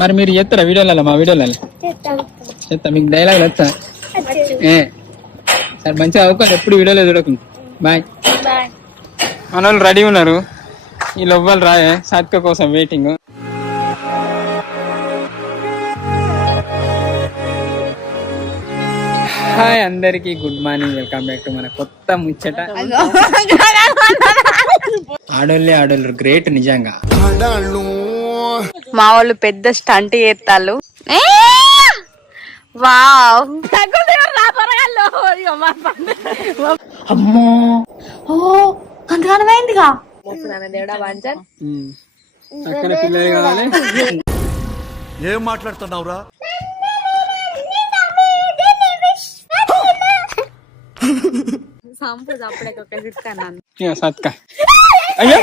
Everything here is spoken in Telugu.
మరి మీరు చేస్తారా వీడియోలలో? మా వీడియోలలో చేస్తా. మీకు డైలాగ్ వచ్చా? సరే మంచిగా అవుకోండి, ఎప్పుడు వీడియోలో చూడకుండా. బాయ్. మన వాళ్ళు రెడీ ఉన్నారు, వీళ్ళు ఎవ్వరు రాయే సాత్విక కోసం వెయిటింగ్. హాయ్ అందరికి, good morning, welcome back to మన కొత్త ముచ్చట. ఆడోళ్ళు గ్రేట్ నిజంగా. మా వాళ్ళు పెద్ద స్టంట్ చేస్తాళ్ళు. వావ్, అమ్మో అంతగానమైందిగా. అక్కడ పిల్లలు కావాలి. ఏం మాట్లాడుతున్నావురా? సత్కా అయ్యో